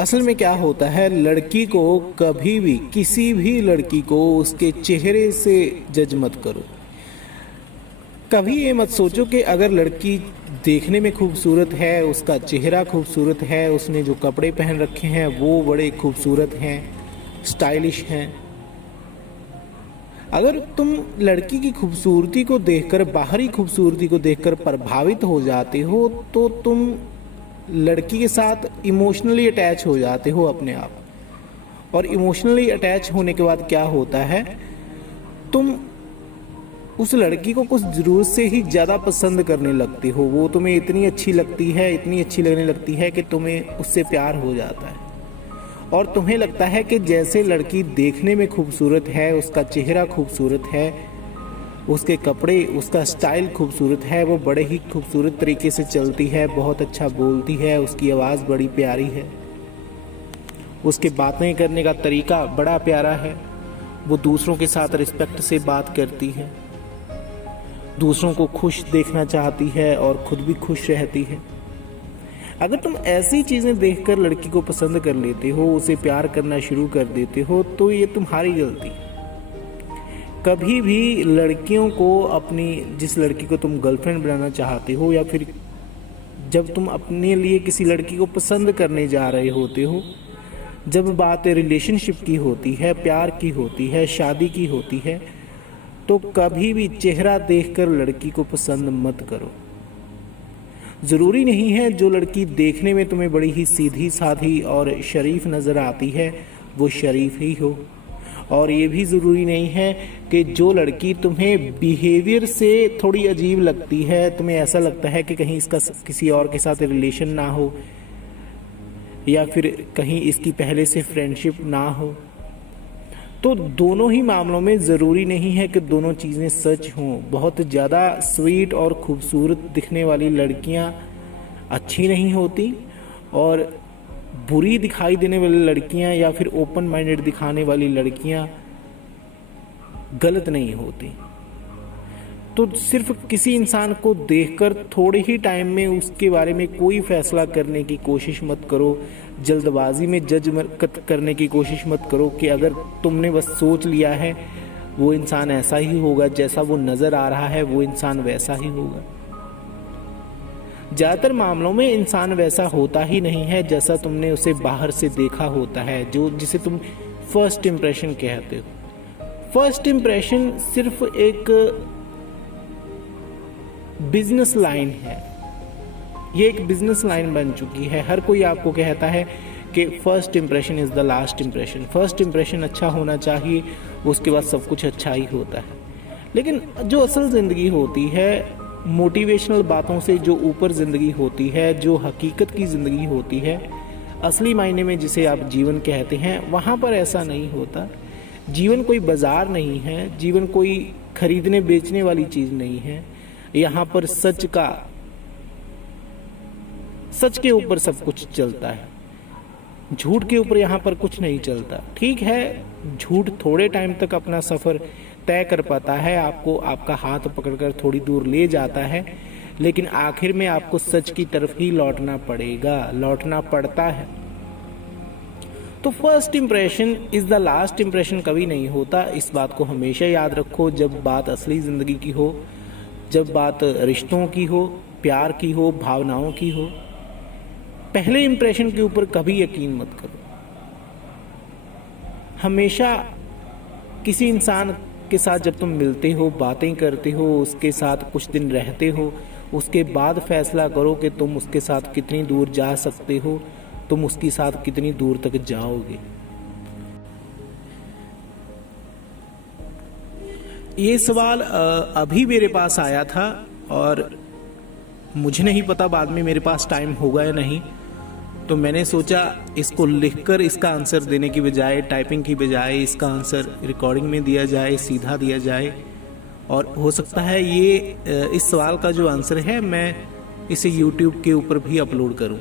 असल में क्या होता है, लड़की को कभी भी, किसी भी लड़की को उसके चेहरे से जज मत करो। कभी ये मत सोचो कि अगर लड़की देखने में खूबसूरत है, उसका चेहरा खूबसूरत है, उसने जो कपड़े पहन रखे हैं वो बड़े खूबसूरत हैं, स्टाइलिश हैं। अगर तुम लड़की की खूबसूरती को देखकर, बाहरी खूबसूरती को देखकर प्रभावित हो जाते हो, तो तुम लड़की के साथ इमोशनली अटैच हो जाते हो अपने आप। और इमोशनली अटैच होने के बाद क्या होता है, तुम उस लड़की को कुछ ज़रूरत से ही ज़्यादा पसंद करने लगते हो। वो तुम्हें इतनी अच्छी लगती है, इतनी अच्छी लगने लगती है कि तुम्हें उससे प्यार हो जाता है। और तुम्हें लगता है कि जैसे लड़की देखने में खूबसूरत है, उसका चेहरा खूबसूरत है, उसके कपड़े, उसका स्टाइल खूबसूरत है, वो बड़े ही खूबसूरत तरीके से चलती है, बहुत अच्छा बोलती है, उसकी आवाज़ बड़ी प्यारी है, उसके बातें करने का तरीका बड़ा प्यारा है, वो दूसरों के साथ रिस्पेक्ट से बात करती है, दूसरों को खुश देखना चाहती है और खुद भी खुश रहती है। अगर तुम ऐसी चीज़ें देखकर लड़की को पसंद कर लेते हो, उसे प्यार करना शुरू कर देते हो, तो ये तुम्हारी गलती। कभी भी लड़कियों को अपनी, जिस लड़की को तुम गर्लफ्रेंड बनाना चाहते हो, या फिर जब तुम अपने लिए किसी लड़की को पसंद करने जा रहे होते हो, जब बात रिलेशनशिप की होती है, प्यार की होती है, शादी की होती है, तो कभी भी चेहरा देखकर लड़की को पसंद मत करो। ज़रूरी नहीं है जो लड़की देखने में तुम्हें बड़ी ही सीधी साधी और शरीफ नज़र आती है वो शरीफ ही हो। और ये भी ज़रूरी नहीं है कि जो लड़की तुम्हें बिहेवियर से थोड़ी अजीब लगती है, तुम्हें ऐसा लगता है कि कहीं इसका किसी और के साथ रिलेशन ना हो, या फिर कहीं इसकी पहले से फ्रेंडशिप ना हो, तो दोनों ही मामलों में ज़रूरी नहीं है कि दोनों चीज़ें सच हों। बहुत ज़्यादा स्वीट और ख़ूबसूरत दिखने वाली लड़कियां अच्छी नहीं होती, और बुरी दिखाई देने वाली लड़कियां या फिर ओपन माइंडेड दिखाने वाली लड़कियां गलत नहीं होती। तो सिर्फ किसी इंसान को देखकर थोड़े ही टाइम में उसके बारे में कोई फैसला करने की कोशिश मत करो। जल्दबाजी में जज करने की कोशिश मत करो कि अगर तुमने बस सोच लिया है वो इंसान ऐसा ही होगा, जैसा वो नज़र आ रहा है वो इंसान वैसा ही होगा। ज़्यादातर मामलों में इंसान वैसा होता ही नहीं है जैसा तुमने उसे बाहर से देखा होता है, जो जिसे तुम फर्स्ट इम्प्रेशन कहते हो। फर्स्ट इम्प्रेशन सिर्फ एक बिजनेस लाइन है, ये एक बिजनेस लाइन बन चुकी है। हर कोई आपको कहता है कि first impression is the last impression. First impression अच्छा होना चाहिए, उसके बाद सब कुछ अच्छा ही होता है। लेकिन जो असल ज़िंदगी होती है, मोटिवेशनल बातों से जो ऊपर ज़िंदगी होती है, जो हकीकत की ज़िंदगी होती है, असली मायने में जिसे आप जीवन कहते हैं, वहाँ पर ऐसा नहीं होता। जीवन कोई बाज़ार नहीं है, जीवन कोई खरीदने बेचने वाली चीज़ नहीं है। यहाँ पर सच के ऊपर सब कुछ चलता है, झूठ के ऊपर यहाँ पर कुछ नहीं चलता। ठीक है, झूठ थोड़े टाइम तक अपना सफ़र तय कर पाता है, आपको आपका हाथ पकड़कर थोड़ी दूर ले जाता है, लेकिन आखिर में आपको सच की तरफ ही लौटना पड़ेगा, लौटना पड़ता है। तो first impression is the last impression कभी नहीं होता। इस बात को हमेशा याद रखो जब बात असली ज़िंदगी की हो, जब बात रिश्तों की हो, प्यार की हो, भावनाओं की हो। पहले इम्प्रेशन के ऊपर कभी यकीन मत करो। हमेशा किसी इंसान के साथ जब तुम मिलते हो, बातें करते हो, उसके साथ कुछ दिन रहते हो, उसके बाद फैसला करो कि तुम उसके साथ कितनी दूर जा सकते हो, तुम उसके साथ कितनी दूर तक जाओगे। ये सवाल अभी मेरे पास आया था और मुझे नहीं पता बाद में मेरे पास टाइम होगा या नहीं, तो मैंने सोचा इसको लिखकर इसका आंसर देने की बजाय, टाइपिंग की बजाय, इसका आंसर रिकॉर्डिंग में दिया जाए, सीधा दिया जाए। और हो सकता है ये इस सवाल का जो आंसर है मैं इसे YouTube के ऊपर भी अपलोड करूं।